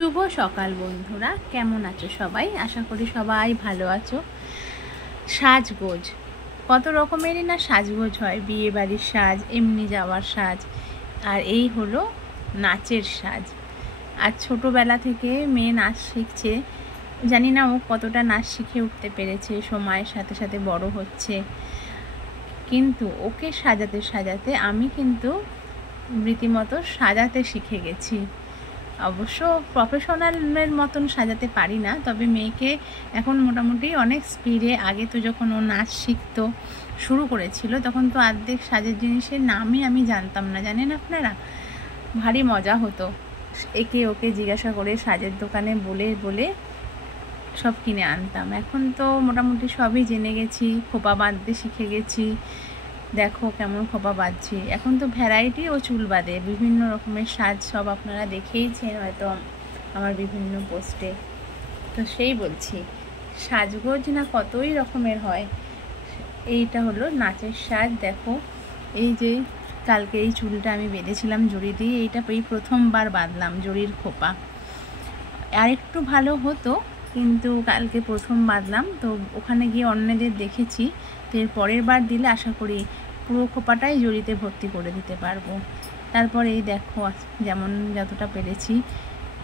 শুভ সকাল বন্ধুরা, কেমন আছো সবাই? আশা করি সবাই ভালো আছো। সাজগোজ কত রকমেরই না সাজগোজ হয়, বিয়ে বাড়ির সাজ, এমনি যাওয়ার সাজ, আর এই হলো নাচের সাজ। আর ছোটোবেলা থেকে মেয়ে নাচ শিখছে, জানি না ও কতটা নাচ শিখে উঠতে পেরেছে, সময়ের সাথে সাথে বড় হচ্ছে, কিন্তু ওকে সাজাতে সাজাতে আমি কিন্তু রীতিমতো সাজাতে শিখে গেছি। অবশ্য প্রফেশনালের মতন সাজাতে পারি না, তবে মেয়েকে এখন মোটামুটি অনেক স্পিডে, আগে তো যখন ও নাচ শিখতো শুরু করেছিল তখন তো অর্ধেক সাজের জিনিসের নামই আমি জানতাম না, জানেন আপনারা? ভারী মজা হতো, একে ওকে জিজ্ঞাসা করে সাজের দোকানে বলে বলে সব কিনে আনতাম। এখন তো মোটামুটি সবই জেনে গেছি, খোপা বাঁধতে শিখে গেছি, দেখো কেমন খোপা বাঁধছি। এখন তো ভ্যারাইটি ও চুল বাঁধে, বিভিন্ন রকমের সাজ সব আপনারা দেখেইছেন হয়তো আমার বিভিন্ন পোস্টে। তো সেই বলছি, সাজগোজ না কতই রকমের হয়। এইটা হলো নাচের সাজ। দেখো, এই যে কালকে এই চুলটা আমি বেঁধেছিলাম জড়ি দিয়ে, এইটা এই প্রথমবার বাঁধলাম জড়ির খোপা। আর একটু ভালো হতো, কিন্তু কালকে প্রথম বাঁধলাম, তো ওখানে গিয়ে অন্যদের দেখেছি, তো এর পরের বার দিলে আশা করি পুরো খোপাটাই জড়িতে ভর্তি করে দিতে পারবো। তারপর এই দেখো, যেমন যতটা পেরেছি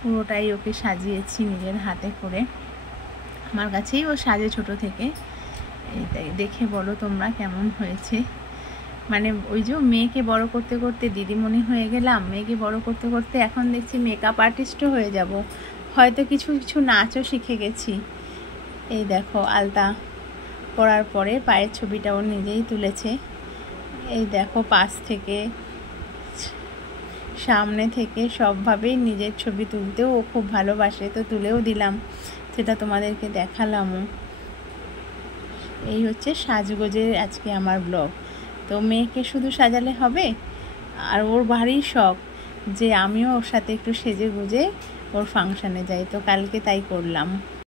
পুরোটাই ওকে সাজিয়েছি নিজের হাতে করে। আমার কাছেই ও সাজে ছোট থেকে। এইটাই দেখে বলো তোমরা কেমন হয়েছে। মানে ওই যে মেয়েকে বড় করতে করতে দিদিমণি হয়ে গেলাম, মেয়েকে বড় করতে করতে এখন দেখছি মেকআপ আর্টিস্টও হয়ে যাব, হয়তো কিছু কিছু নাচও শিখে গেছি। এই দেখো, আলতা পরার পরে পায়ের ছবিটা ও নিজেই তুলেছে। এই দেখো, পাশ থেকে সামনে থেকে সবভাবেই নিজের ছবি তুলতেও ও খুব ভালোবাসে, তো তুলেও দিলাম, সেটা তোমাদেরকে দেখালামও। এই হচ্ছে সাজগোজের আজকে আমার ব্লগ। তো মেয়েকে শুধু সাজালে হবে, আর ওর ভারী শখ যে আমিও ওর সাথে একটু সেজে গুজে ওর ফাংশানে যাই, তো কালকে তাই করলাম।